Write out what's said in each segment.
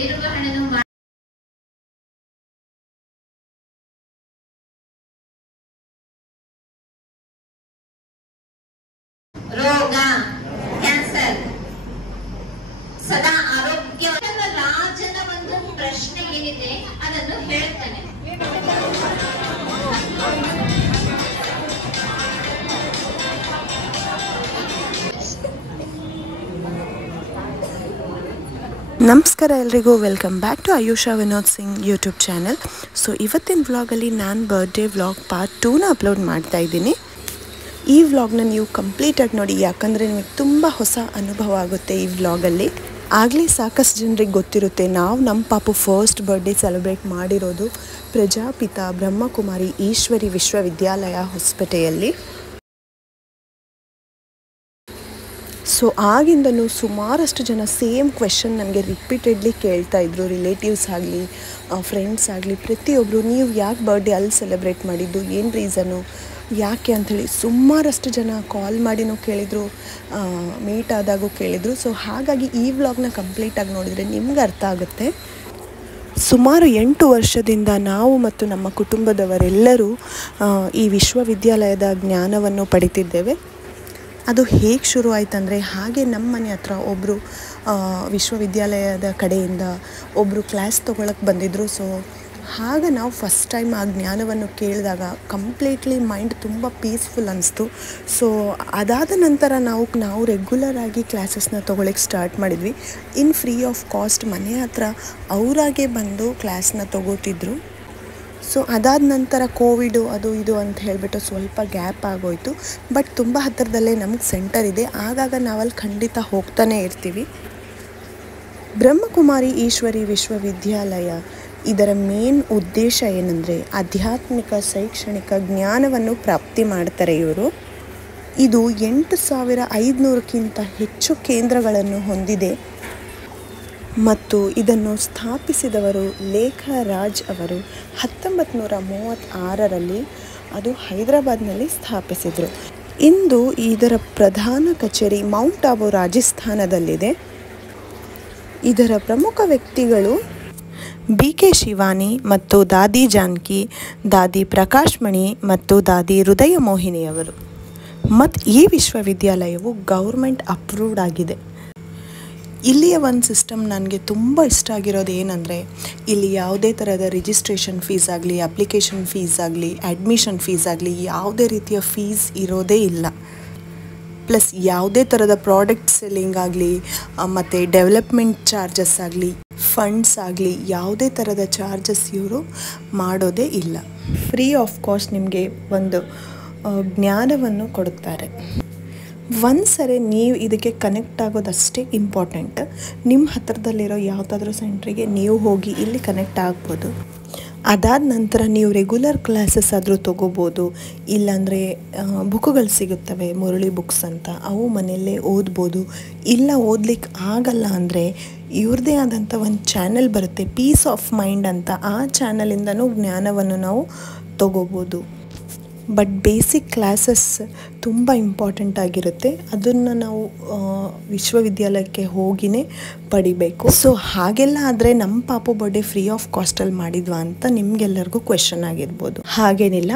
ನಿರ್ವಹಣೆ ರೋಗ ಕ್ಯಾನ್ಸರ್ ಸದಾ ಆರೋಗ್ಯ ರಾಜನ ಒಂದು ಪ್ರಶ್ನೆ ಏನಿದೆ ಅದನ್ನು ಹೇಳ್ತಾನೆ. ನಮಸ್ಕಾರ ಎಲ್ರಿಗೂ, welcome back to Ayusha Vinod Singh YouTube channel. So ಇವತ್ತಿನ ವ್ಲಾಗಲ್ಲಿ ನಾನು ಬರ್ಡೇ ವ್ಲಾಗ್ ಪಾರ್ಟ್ 2ನ ಅಪ್ಲೋಡ್ ಮಾಡ್ತಾ ಇದ್ದೀನಿ. ಈ ವ್ಲಾಗ್ನ ನೀವು ಕಂಪ್ಲೀಟಾಗಿ ನೋಡಿ, ಯಾಕಂದರೆ ನಿಮಗೆ ತುಂಬ ಹೊಸ ಅನುಭವ ಆಗುತ್ತೆ ಈ ವ್ಲಾಗಲ್ಲಿ. ಆಗಲೇ ಸಾಕಷ್ಟು ಜನರಿಗೆ ಗೊತ್ತಿರುತ್ತೆ, ನಾವು ನಮ್ಮ ಪಾಪು ಫಸ್ಟ್ ಬರ್ಡೇ ಸೆಲೆಬ್ರೇಟ್ ಮಾಡಿರೋದು ಪ್ರಜಾಪಿತ ಬ್ರಹ್ಮಕುಮಾರಿ ಈಶ್ವರಿ ವಿಶ್ವವಿದ್ಯಾಲಯ ಹೊಸಪೇಟೆಯಲ್ಲಿ. ಸೊ ಆಗಿಂದಲೂ ಸುಮಾರಷ್ಟು ಜನ ಸೇಮ್ ಕ್ವೆಶನ್ ನನಗೆ ರಿಪೀಟೆಡ್ಲಿ ಕೇಳ್ತಾಯಿದ್ರು. ರಿಲೇಟಿವ್ಸ್ ಆಗಲಿ, ಫ್ರೆಂಡ್ಸ್ ಆಗಲಿ, ಪ್ರತಿಯೊಬ್ಬರು ನೀವು ಯಾಕೆ ಬರ್ಡೇ ಅಲ್ಲಿ ಸೆಲೆಬ್ರೇಟ್ ಮಾಡಿದ್ದು, ಏನು ರೀಸನ್ನು, ಯಾಕೆ ಅಂಥೇಳಿ ಸುಮಾರಷ್ಟು ಜನ ಕಾಲ್ ಮಾಡಿನೂ ಕೇಳಿದರು, ಮೀಟ್ ಆದಾಗೂ ಕೇಳಿದರು. ಸೊ ಹಾಗಾಗಿ ಈ ವ್ಲಾಗ್ನ ಕಂಪ್ಲೀಟಾಗಿ ನೋಡಿದರೆ ನಿಮ್ಗೆ ಅರ್ಥ ಆಗುತ್ತೆ. ಸುಮಾರು 8 ವರ್ಷದಿಂದ ನಾವು ಮತ್ತು ನಮ್ಮ ಕುಟುಂಬದವರೆಲ್ಲರೂ ಈ ವಿಶ್ವವಿದ್ಯಾಲಯದ ಜ್ಞಾನವನ್ನು ಪಡಿತಿದ್ದೇವೆ. ಅದು ಹೇಗೆ ಶುರು ಆಯ್ತಂದರೆ, ಹಾಗೆ ನಮ್ಮ ಮನೆ ಹತ್ರ ಒಬ್ಬರು ವಿಶ್ವವಿದ್ಯಾಲಯದ ಕಡೆಯಿಂದ ಒಬ್ಬರು ಕ್ಲಾಸ್ ತೊಗೊಳಕ್ಕೆ ಬಂದಿದ್ದರು. ಸೊ ಆಗ ನಾವು ಫಸ್ಟ್ ಟೈಮ್ ಆ ಜ್ಞಾನವನ್ನು ಕೇಳಿದಾಗ ಕಂಪ್ಲೀಟ್ಲಿ ಮೈಂಡ್ ತುಂಬ ಪೀಸ್ಫುಲ್ ಅನ್ನಿಸ್ತು. ಸೊ ಅದಾದ ನಂತರ ನಾವು ರೆಗ್ಯುಲರಾಗಿ ಕ್ಲಾಸಸ್ನ ತೊಗೊಳಕ್ಕೆ ಸ್ಟಾರ್ಟ್ ಮಾಡಿದ್ವಿ. ಇನ್ ಫ್ರೀ ಆಫ್ ಕಾಸ್ಟ್ ಮನೆ ಹತ್ರ ಅವರಾಗೆ ಬಂದು ಕ್ಲಾಸ್ನ ತೊಗೋತಿದ್ರು. ಸೊ ಅದಾದ ನಂತರ ಕೋವಿಡು ಅದು ಇದು ಅಂತ ಹೇಳಿಬಿಟ್ಟು ಸ್ವಲ್ಪ ಗ್ಯಾಪ್ ಆಗೋಯಿತು. ಬಟ್ ತುಂಬ ಹತ್ತಿರದಲ್ಲೇ ನಮಗೆ ಸೆಂಟರ್ ಇದೆ, ಆಗಾಗ ನಾವಲ್ಲಿ ಖಂಡಿತ ಹೋಗ್ತಾನೆ ಇರ್ತೀವಿ. ಬ್ರಹ್ಮಕುಮಾರಿ ಈಶ್ವರಿ ವಿಶ್ವವಿದ್ಯಾಲಯ ಇದರ ಮೇನ್ ಉದ್ದೇಶ ಏನಂದರೆ ಆಧ್ಯಾತ್ಮಿಕ ಶೈಕ್ಷಣಿಕ ಜ್ಞಾನವನ್ನು ಪ್ರಾಪ್ತಿ ಮಾಡ್ತಾರೆ ಇವರು. ಇದು 8500ಕ್ಕಿಂತ ಹೆಚ್ಚು ಕೇಂದ್ರಗಳನ್ನು ಹೊಂದಿದೆ ಮತ್ತು ಇದನ್ನು ಸ್ಥಾಪಿಸಿದವರು ಲೇಖಾ ರಾಜ್ ಅವರು 1936ರಲ್ಲಿ ಅದು ಹೈದರಾಬಾದ್ನಲ್ಲಿ ಸ್ಥಾಪಿಸಿದರು. ಇಂದು ಇದರ ಪ್ರಧಾನ ಕಚೇರಿ ಮೌಂಟ್ ಆಬು ರಾಜಸ್ಥಾನದಲ್ಲಿದೆ. ಇದರ ಪ್ರಮುಖ ವ್ಯಕ್ತಿಗಳು BK ಶಿವಾನಿ ಮತ್ತು ದಾದಿ ಜಾನಕಿ, ದಾದಿ ಪ್ರಕಾಶ್ ಮಣಿ ಮತ್ತು ದಾದಿ ಹೃದಯ ಮೋಹಿನಿಯವರು. ಮತ್ತು ಈ ವಿಶ್ವವಿದ್ಯಾಲಯವು ಗೌರ್ಮೆಂಟ್ ಅಪ್ರೂವ್ಡ್ ಆಗಿದೆ. ಇಲ್ಲಿಯ ಒಂದು ಸಿಸ್ಟಮ್ ನನಗೆ ತುಂಬ ಇಷ್ಟ ಆಗಿರೋದು ಏನಂದರೆ, ಇಲ್ಲಿ ಯಾವುದೇ ಥರದ ರಿಜಿಸ್ಟ್ರೇಷನ್ ಫೀಸ್ ಆಗಲಿ, ಅಪ್ಲಿಕೇಶನ್ ಫೀಸ್ ಆಗಲಿ, ಅಡ್ಮಿಷನ್ ಫೀಸ್ ಆಗಲಿ, ಯಾವುದೇ ರೀತಿಯ ಫೀಸ್ ಇರೋದೇ ಇಲ್ಲ. ಪ್ಲಸ್ ಯಾವುದೇ ಥರದ ಪ್ರಾಡಕ್ಟ್ ಸೆಲ್ಲಿಂಗ್ ಆಗಲಿ ಮತ್ತು ಡೆವಲಪ್ಮೆಂಟ್ ಚಾರ್ಜಸ್ ಆಗಲಿ, ಫಂಡ್ಸ್ ಆಗಲಿ, ಯಾವುದೇ ಥರದ ಚಾರ್ಜಸ್ ಇವರು ಮಾಡೋದೇ ಇಲ್ಲ. ಫ್ರೀ ಆಫ್ ಕಾಸ್ಟ್ ನಿಮಗೆ ಒಂದು ಜ್ಞಾನವನ್ನು ಕೊಡುತ್ತಾರೆ. ಒಂದ್ಸರಿ ನೀವು ಇದಕ್ಕೆ ಕನೆಕ್ಟ್ ಆಗೋದಷ್ಟೇ ಇಂಪಾರ್ಟೆಂಟ್. ನಿಮ್ಮ ಹತ್ತಿರದಲ್ಲಿರೋ ಯಾವುದಾದ್ರೂ ಸೆಂಟ್ರಿಗೆ ನೀವು ಹೋಗಿ ಇಲ್ಲಿ ಕನೆಕ್ಟ್ ಆಗ್ಬೋದು. ಅದಾದ ನಂತರ ನೀವು ರೆಗ್ಯುಲರ್ ಕ್ಲಾಸಸ್ ಆದರೂ ತೊಗೋಬೋದು. ಇಲ್ಲಾಂದರೆ ಬುಕ್ಗಳು ಸಿಗುತ್ತವೆ, ಮುರಳಿ ಬುಕ್ಸ್ ಅಂತ, ಅವು ಮನೆಯಲ್ಲೇ ಓದ್ಬೋದು. ಇಲ್ಲ ಓದ್ಲಿಕ್ಕೆ ಆಗಲ್ಲ ಅಂದರೆ ಇವ್ರದ್ದೇ ಆದಂಥ ಒಂದು ಚಾನೆಲ್ ಬರುತ್ತೆ, ಪೀಸ್ ಆಫ್ ಮೈಂಡ್ ಅಂತ. ಆ ಚಾನಲಿಂದನೂ ಜ್ಞಾನವನ್ನು ನಾವು ತೊಗೋಬೋದು. ಬಟ್ ಬೇಸಿಕ್ ಕ್ಲಾಸಸ್ ತುಂಬ ಇಂಪಾರ್ಟೆಂಟ್ ಆಗಿರುತ್ತೆ, ಅದನ್ನು ನಾವು ವಿಶ್ವವಿದ್ಯಾಲಯಕ್ಕೆ ಹೋಗಿಯೇ ಪಡಿಬೇಕು. ಸೊ ಹಾಗೆಲ್ಲ ಆದರೆ ನಮ್ಮ ಪಾಪು ಬರ್ಡೇ ಫ್ರೀ ಆಫ್ ಕಾಸ್ಟಲ್ಲಿ ಮಾಡಿದ್ವಾ ಅಂತ ನಿಮಗೆಲ್ಲರಿಗೂ ಕ್ವೆಶನ್ ಆಗಿರ್ಬೋದು. ಹಾಗೇನಿಲ್ಲ,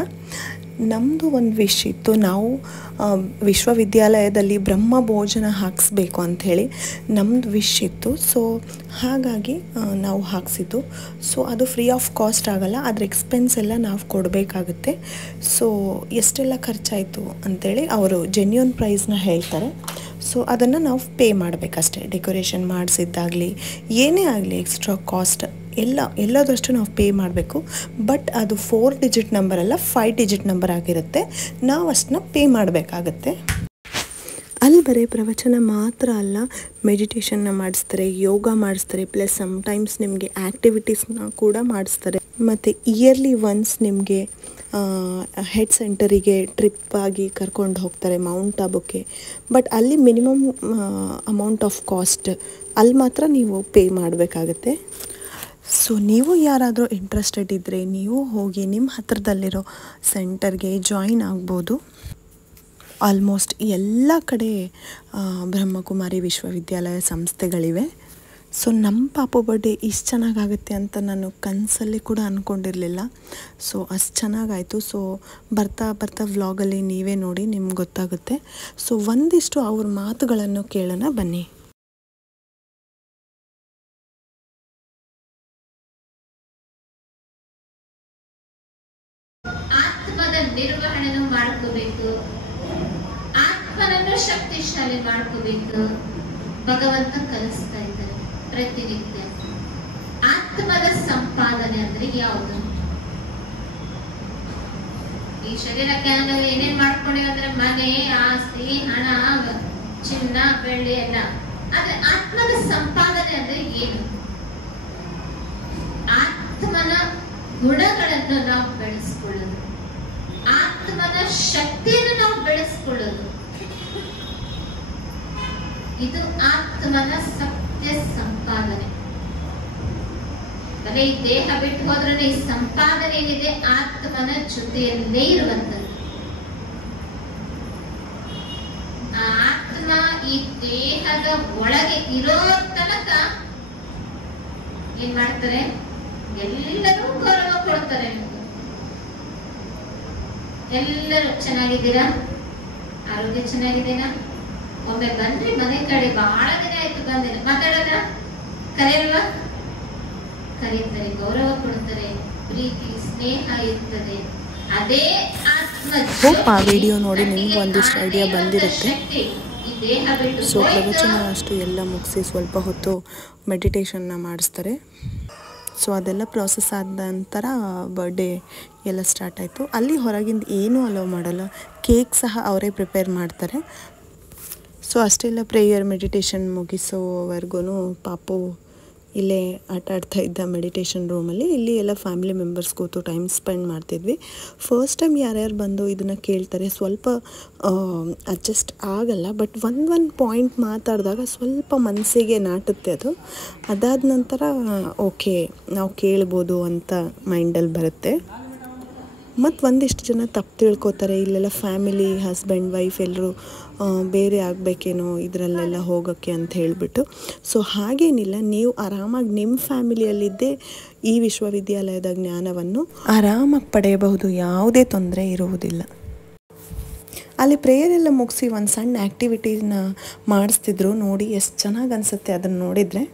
ನಮ್ಮದು ಒಂದು ವಿಶ್ ಇತ್ತು, ನಾವು ವಿಶ್ವವಿದ್ಯಾಲಯದಲ್ಲಿ ಬ್ರಹ್ಮ ಭೋಜನ ಹಾಕಿಸ್ಬೇಕು ಅಂಥೇಳಿ ನಮ್ಮದು ವಿಶ್ ಇತ್ತು. ಸೊ ಹಾಗಾಗಿ ನಾವು ಹಾಕ್ಸಿದ್ದು. ಸೊ ಅದು ಫ್ರೀ ಆಫ್ ಕಾಸ್ಟ್ ಆಗಲ್ಲ, ಅದ್ರ ಎಕ್ಸ್ಪೆನ್ಸ್ ಎಲ್ಲ ನಾವು ಕೊಡಬೇಕಾಗುತ್ತೆ. ಸೊ ಎಷ್ಟೆಲ್ಲ ಖರ್ಚಾಯಿತು ಅಂಥೇಳಿ ಅವರು ಜೆನ್ಯೂನ್ ಪ್ರೈಸ್ನ ಹೇಳ್ತಾರೆ. ಸೊ ಅದನ್ನು ನಾವು ಪೇ ಮಾಡಬೇಕಷ್ಟೇ. ಡೆಕೋರೇಷನ್ ಮಾಡಿಸಿದ್ದಾಗಲಿ ಏನೇ ಆಗಲಿ ಎಕ್ಸ್ಟ್ರಾ ಕಾಸ್ಟ್ ಎಲ್ಲದಷ್ಟು ನಾವು ಪೇ ಮಾಡಬೇಕು. ಬಟ್ ಅದು 4 ಡಿಜಿಟ್ ನಂಬರ್ ಅಲ್ಲ, 5 ಡಿಜಿಟ್ ನಂಬರ್ ಆಗಿರುತ್ತೆ. ನಾವು ಅಷ್ಟನ್ನ ಪೇ ಮಾಡಬೇಕಾಗತ್ತೆ. ಅಲ್ಲಿ ಬರೀ ಪ್ರವಚನ ಮಾತ್ರ ಅಲ್ಲ, ಮೆಡಿಟೇಷನ್ನ ಮಾಡಿಸ್ತಾರೆ, ಯೋಗ ಮಾಡಿಸ್ತಾರೆ, ಪ್ಲಸ್ ಸಮ್ಟೈಮ್ಸ್ ನಿಮಗೆ ಆ್ಯಕ್ಟಿವಿಟೀಸ್ನ ಕೂಡ ಮಾಡಿಸ್ತಾರೆ. ಮತ್ತು ಇಯರ್ಲಿ ಒನ್ಸ್ ನಿಮಗೆ ಹೆಡ್ ಸೆಂಟರಿಗೆ ಟ್ರಿಪ್ ಆಗಿ ಕರ್ಕೊಂಡು ಹೋಗ್ತಾರೆ ಮೌಂಟ್ ಆಬುಕ್ಕೆ. ಬಟ್ ಅಲ್ಲಿ ಮಿನಿಮಮ್ ಅಮೌಂಟ್ ಆಫ್ ಕಾಸ್ಟ್ ಅಲ್ಲಿ ಮಾತ್ರ ನೀವು ಪೇ ಮಾಡಬೇಕಾಗತ್ತೆ. ಸೊ ನೀವು ಯಾರಾದರೂ ಇಂಟ್ರೆಸ್ಟೆಡ್ ಇದ್ದರೆ ನೀವು ಹೋಗಿ ನಿಮ್ಮ ಹತ್ತಿರದಲ್ಲಿರೋ ಸೆಂಟರ್ಗೆ ಜಾಯಿನ್ ಆಗ್ಬೋದು. ಆಲ್ಮೋಸ್ಟ್ ಎಲ್ಲ ಕಡೆ ಬ್ರಹ್ಮಕುಮಾರಿ ವಿಶ್ವವಿದ್ಯಾಲಯ ಸಂಸ್ಥೆಗಳಿವೆ. ಸೊ ನಮ್ಮ ಪಾಪು ಬರ್ಡೇ ಇಷ್ಟು ಚೆನ್ನಾಗಾಗುತ್ತೆ ಅಂತ ನಾನು ಕನಸಲ್ಲಿ ಕೂಡ ಅಂದ್ಕೊಂಡಿರಲಿಲ್ಲ. ಸೊ ಅಷ್ಟು ಚೆನ್ನಾಗಾಯಿತು. ಸೊ ಬರ್ತಾ ಬರ್ತಾ ವ್ಲಾಗಲ್ಲಿ ನೀವೇ ನೋಡಿ ನಿಮ್ಗೆ ಗೊತ್ತಾಗುತ್ತೆ. ಸೊ ಒಂದಿಷ್ಟು ಅವ್ರ ಮಾತುಗಳನ್ನು ಕೇಳೋಣ ಬನ್ನಿ. ಆತ್ಮದ ನಿರ್ವಹಣೆಯನ್ನು ಮಾಡ್ಕೋಬೇಕು, ಆತ್ಮನನ್ನು ಶಕ್ತಿಶಾಲಿ ಮಾಡ್ಕೋಬೇಕು. ಭಗವಂತ ಕಲಿಸ್ತಾ ಇದ್ದಾರೆ ಪ್ರತಿನಿತ್ಯ. ಆತ್ಮದ ಸಂಪಾದನೆ ಅಂದ್ರೆ ಯಾವುದು? ಈ ಶರೀರಕ್ಕೆ ನಾವು ಏನೇನ್ ಮಾಡ್ಕೊಂಡಿವಿ ಅಂದ್ರೆ ಮನೆ, ಆಸ್ತಿ, ಹಣ, ಚಿನ್ನ, ಬೆಳ್ಳಿ ಎಲ್ಲ. ಆದ್ರೆ ಆತ್ಮದ ಸಂಪಾದನೆ ಅಂದ್ರೆ ಏನು? ಆತ್ಮನ ಗುಣಗಳನ್ನು ನಾವು ಬೆಳೆಸ್ಕೊಳ್ಳೋದು, ಆತ್ಮನ ಶಕ್ತಿಯನ್ನು ನಾವು ಬೆಳೆಸ್ಕೊಳ್ಳೋದು, ಇದು ಆತ್ಮನ ಸತ್ಯ ಸಂಪಾದನೆ. ಬರೀ ಈ ದೇಹ ಬಿಟ್ಟು ಹೋದ್ರೆ ಈ ಸಂಪಾದನೆ ಏನಿದೆ ಆತ್ಮನ ಜೊತೆಯಲ್ಲೇ ಇರುವಂತದ್ದು. ಆ ಆತ್ಮ ಈ ದೇಹದ ಒಳಗೆ ಇರೋ ತನಕ ಏನ್ ಮಾಡ್ತಾರೆ? ಎಲ್ಲರೂ ಗೌರವ ಕೊಡ್ತಾರೆ. ಎಲ್ಲರೂ ಚೆನ್ನಾಗಿದ್ದೀರಾ? ಆರೋಗ್ಯ ಚೆನ್ನಾಗಿದ್ದೀರಾ? ಒಮ್ಮೆ ಬನ್ರಿ ಮನೆ ಕಡೆ, ಬಹಳ ದಿನ ಆಯ್ತು ಬಂದಿಲ್ಲ. ಮಾತಾಡೋದ? ಕರೆಯಲ್ವಾ? ಕರೀತಾರೆ, ಗೌರವ ಕೊಡ್ತಾರೆ, ಪ್ರೀತಿ ಸ್ನೇಹ ಇರ್ತದೆ. ಅದೇ ಆತ್ಮ. ಆ ವಿಡಿಯೋ ನೋಡಿ ನಿಮ್ಗೆ ಒಂದಿಷ್ಟು ಐಡಿಯಾ ಬಂದಿರುತ್ತೆ. ಈ ದೇಹ ಬಿಟ್ಟು ಸೊ ಪ್ರವಚನ ಅಷ್ಟು ಎಲ್ಲ ಮುಗಿಸಿ ಸ್ವಲ್ಪ ಹೊತ್ತು ಮೆಡಿಟೇಷನ್ನ ಮಾಡಿಸ್ತಾರೆ. ಸೊ ಅದೆಲ್ಲ ಪ್ರಾಸೆಸ್ ಆದ ನಂತರ ಬರ್ಡೇ ಎಲ್ಲ ಸ್ಟಾರ್ಟ್ ಆಯಿತು. ಅಲ್ಲಿ ಹೊರಗಿಂದ ಏನೂ ಅಲೋ ಮಾಡಲ್ಲ, ಕೇಕ್ ಸಹ ಅವರೇ ಪ್ರಿಪೇರ್ ಮಾಡ್ತಾರೆ. ಸೊ ಅಷ್ಟೆಲ್ಲ ಪ್ರೇಯರ್ ಮೆಡಿಟೇಷನ್ ಮುಗಿಸೋವರೆಗೂ ಪಾಪು ಇಲ್ಲೇ ಆಟ ಆಡ್ತಾ ಇದ್ದ ಮೆಡಿಟೇಷನ್ ರೂಮಲ್ಲಿ. ಇಲ್ಲಿ ಎಲ್ಲ ಫ್ಯಾಮಿಲಿ ಮೆಂಬರ್ಸ್ ಕೂತು ಟೈಮ್ ಸ್ಪೆಂಡ್ ಮಾಡ್ತಿದ್ವಿ. ಫಸ್ಟ್ ಟೈಮ್ ಯಾರ್ಯಾರು ಬಂದು ಇದನ್ನು ಕೇಳ್ತಾರೆ ಸ್ವಲ್ಪ ಅಡ್ಜಸ್ಟ್ ಆಗಲ್ಲ, ಬಟ್ ಒಂದು ಪಾಯಿಂಟ್ ಮಾತಾಡಿದಾಗ ಸ್ವಲ್ಪ ಮನಸ್ಸಿಗೆ ನಾಟುತ್ತೆ ಅದು. ಅದಾದ ನಂತರ ಓಕೆ ನಾವು ಕೇಳ್ಬೋದು ಅಂತ ಮೈಂಡಲ್ಲಿ ಬರುತ್ತೆ. ಮತ್ತು ಒಂದಿಷ್ಟು ಜನ ತಪ್ಪು ತಿಳ್ಕೊತಾರೆ, ಇಲ್ಲೆಲ್ಲ ಫ್ಯಾಮಿಲಿ ಹಸ್ಬೆಂಡ್ ವೈಫ್ ಎಲ್ಲರೂ ಬೇರೆ ಆಗಬೇಕೇನೋ ಇದರಲ್ಲೆಲ್ಲ ಹೋಗೋಕ್ಕೆ ಅಂತ ಹೇಳಿಬಿಟ್ಟು. ಸೊ ಹಾಗೇನಿಲ್ಲ, ನೀವು ಆರಾಮಾಗಿ ನಿಮ್ಮ ಫ್ಯಾಮಿಲಿಯಲ್ಲಿದ್ದೇ ಈ ವಿಶ್ವವಿದ್ಯಾಲಯದ ಜ್ಞಾನವನ್ನು ಆರಾಮಾಗಿ ಪಡೆಯಬಹುದು, ಯಾವುದೇ ತೊಂದರೆ ಇರುವುದಿಲ್ಲ. ಅಲ್ಲಿ ಪ್ರೇಯರ್ ಎಲ್ಲ ಮುಗಿಸಿ ಒಂದು ಸಣ್ಣ ಆ್ಯಕ್ಟಿವಿಟೀನ ಮಾಡಿಸ್ತಿದ್ರು. ನೋಡಿ ಎಷ್ಟು ಚೆನ್ನಾಗಿ ಅನಿಸುತ್ತೆ ಅದನ್ನು ನೋಡಿದರೆ.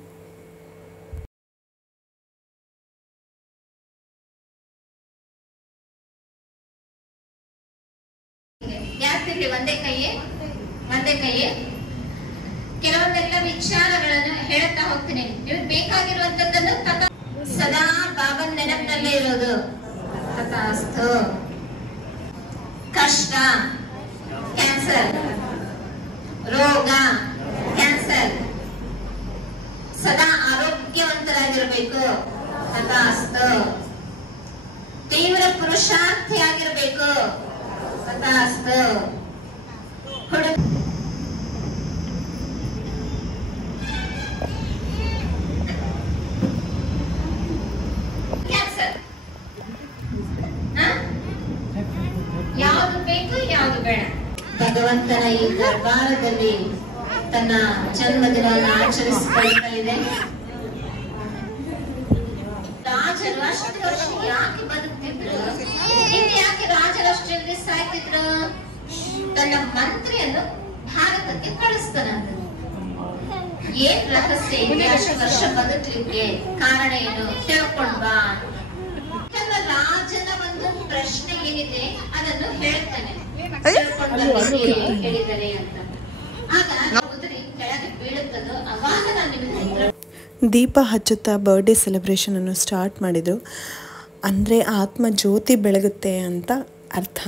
ಒಂದೇ ಕೈಯೇ ಕೆಲವೊಂದೆಲ್ಲ ವಿಚಾರಗಳನ್ನು ಹೇಳ್ತಾ ಹೋಗ್ತೀನಿ. ನಿಮಗೆ ಬೇಕಾಗಿರುವಂತದ್ದನ್ನು ಸದಾ ಬಾಬನ್ ನೆನಪಿನಲ್ಲೇ ಇರೋದು. ತಥಾಸ್ತು. ಕಷ್ಟ, ಕ್ಯಾನ್ಸರ್, ರೋಗ, ಕ್ಯಾನ್ಸರ್, ಸದಾ ಆರೋಗ್ಯವಂತರಾಗಿರ್ಬೇಕು. ತಥಾಸ್ತು. ತೀವ್ರ ಪುರುಷಾರ್ಥಿ ಆಗಿರ್ಬೇಕು. ತಥಾಸ್ತು. ಯಾವುದು ಬೇಕು ಯಾವುದು ಬೇಡ. ಭಗವಂತನ ಈ ದರ್ಬಾರದಲ್ಲಿ ತನ್ನ ಜನ್ಮದಿನವನ್ನು ಆಚರಿಸಿಕೊಳ್ತಾ ಇದೆ. ರಾಜರು ಅಷ್ಟು ವರ್ಷ ಯಾಕೆ ಬದುಕ್ತಿದ್ರು? ಇನ್ನು ಯಾಕೆ ರಾಜರು ಅಷ್ಟು ಜಲ್ದಿ ಸಾಯ್ತಿದ್ರು? ತನ್ನ ಮಂತ್ರಿಯನ್ನು ಭಾರತಕ್ಕೆ ಕಳಿಸ್ತಾನಂತ. ಏನ್ ರಹಸ್ಯ ಇದೆ ಅಷ್ಟು ವರ್ಷ ಬದುಕಲಿಕ್ಕೆ? ಕಾರಣ ಏನು ತಿಳ್ಕೊಂಡ್ಬಾ. ರಾಜನ ಒಂದು ಪ್ರಶ್ನೆ ಏನಿದೆ ಅದನ್ನು ಹೇಳ್ತಾನೆ, ಹೇಳಿದರೆ ಅಂತ. ಆಗ ಕೆಳಗೆ ಬೀಳುತ್ತದೋ ಅವಾಗ ನಾನು ನಿಮಗೆ ದೀಪ ಹಚ್ಚುತ್ತಾ ಬರ್ಡೇ ಸೆಲೆಬ್ರೇಷನನ್ನು ಸ್ಟಾರ್ಟ್ ಮಾಡಿದರು. ಅಂದರೆ ಆತ್ಮ ಜ್ಯೋತಿ ಬೆಳಗುತ್ತೆ ಅಂತ ಅರ್ಥ.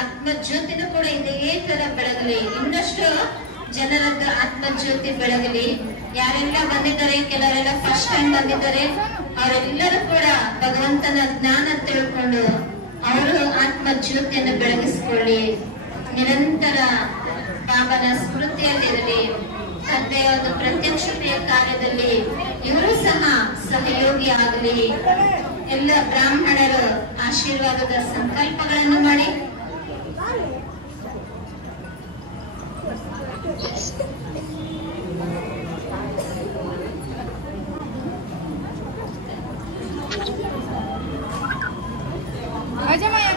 ಆತ್ಮಜ್ಯೋತಿನೂ ಕೂಡ ಇದೇ ತರ ಬೆಳಗಲಿ, ಇನ್ನಷ್ಟು ಜನರದ್ದು ಆತ್ಮಜ್ಯೋತಿ ಬೆಳಗಲಿ. ಯಾರೆಲ್ಲ ಬಂದಿದ್ದಾರೆ, ಕೆಲವರೆಲ್ಲ ಫಸ್ಟ್ ಟೈಮ್ ಬಂದಿದ್ದಾರೆ, ಅವರೆಲ್ಲರೂ ಕೂಡ ಭಗವಂತನ ಜ್ಞಾನ ತಿಳ್ಕೊಂಡು ಅವರು ಆತ್ಮಜ್ಯೋತಿಯನ್ನು ಬೆಳಗಿಸಿಕೊಳ್ಳಿ. ನಿರಂತರ ಬಾಬನ ಸ್ಮೃತಿಯಲ್ಲಿರಲಿ. ತಂದೆಯ ಒಂದು ಪ್ರತ್ಯಕ್ಷತೆಯ ಕಾರ್ಯದಲ್ಲಿ ಇವರು ಸಹ ಸಹಯೋಗಿ ಆಗಲಿ. ಎಲ್ಲ ಬ್ರಾಹ್ಮಣರು ಆಶೀರ್ವಾದದ ಸಂಕಲ್ಪಗಳನ್ನು ಮಾಡಿ. Aja Maya,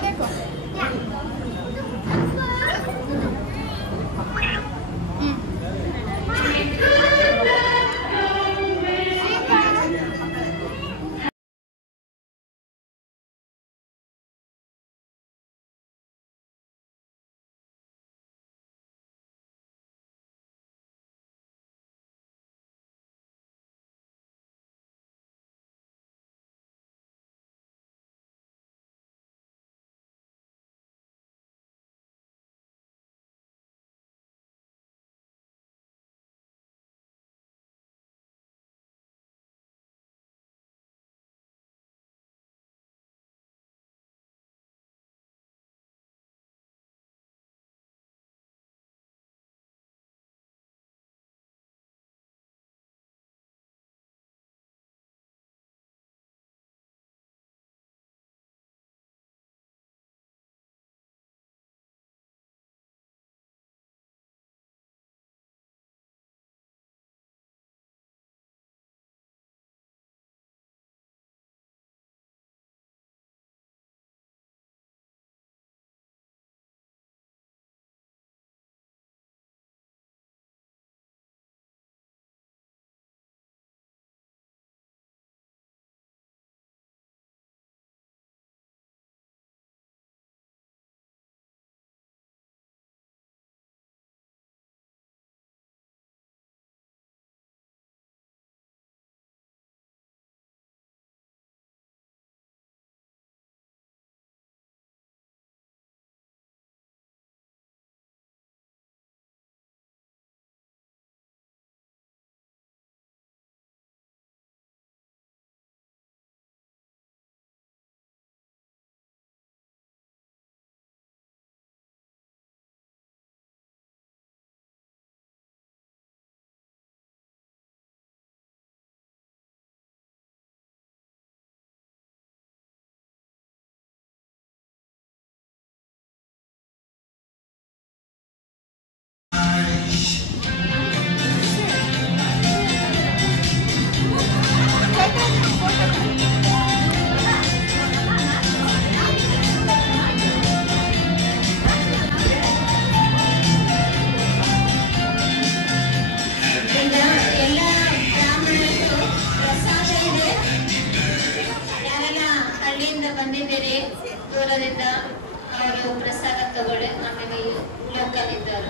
ಬಂದಿದ್ದಾರೆ.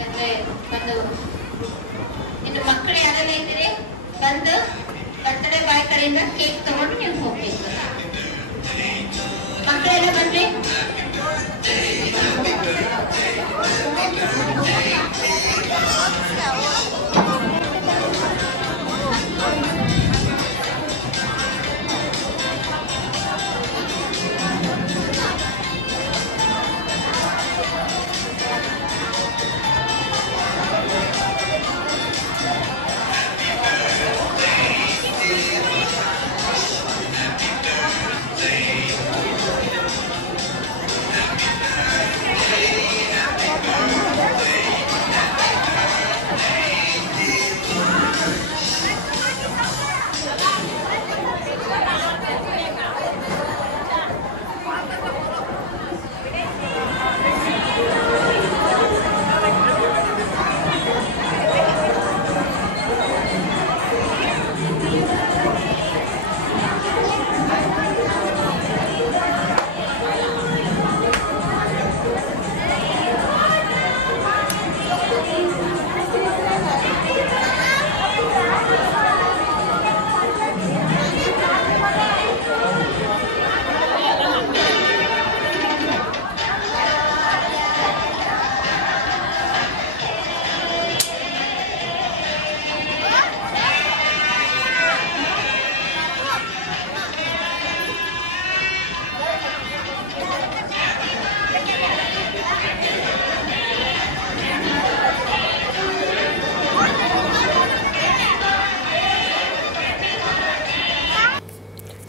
ಯಾಕಂದ್ರೆ ಬಂದು ಇನ್ನು ಮಕ್ಕಳು ಯಾರೆಲ್ಲ ಇದ್ದೀರಿ ಬಂದು ಬರ್ತಡೇ ಬಾಯ್ ಕಡೆಯಿಂದ ಕೇಕ್ ತಗೊಂಡು ನೀವು ಹೋಗ್ಬೇಕು. ಮಕ್ಕಳೆಲ್ಲ ಬನ್ರಿ.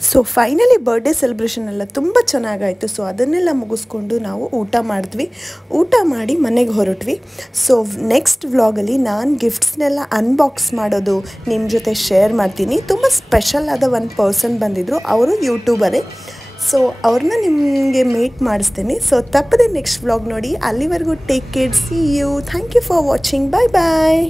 ಸೊ ಫೈನಲಿ ಬರ್ಡೇ ಸೆಲೆಬ್ರೇಷನ್ ಎಲ್ಲ ತುಂಬ ಚೆನ್ನಾಗಾಯಿತು. ಸೊ ಅದನ್ನೆಲ್ಲ ಮುಗಿಸ್ಕೊಂಡು ನಾವು ಊಟ ಮಾಡಿದ್ವಿ. ಊಟ ಮಾಡಿ ಮನೆಗೆ ಹೊರಟ್ವಿ. ಸೊ ನೆಕ್ಸ್ಟ್ ವ್ಲಾಗಲ್ಲಿ ನಾನು ಗಿಫ್ಟ್ಸ್ನೆಲ್ಲ ಅನ್ಬಾಕ್ಸ್ ಮಾಡೋದು ನಿಮ್ಮ ಜೊತೆ ಶೇರ್ ಮಾಡ್ತೀನಿ. ತುಂಬ ಸ್ಪೆಷಲ್ ಆದ ಒಂದು ಪರ್ಸನ್ ಬಂದಿದ್ದರು, ಅವರು ಯೂಟ್ಯೂಬರೇ. ಸೊ ಅವ್ರನ್ನ ನಿಮಗೆ ಮೀಟ್ ಮಾಡಿಸ್ತೀನಿ. ಸೊ ತಪ್ಪದೆ ನೆಕ್ಸ್ಟ್ ವ್ಲಾಗ್ ನೋಡಿ. ಅಲ್ಲಿವರೆಗೂ take care, see you, thank you for watching, bye bye.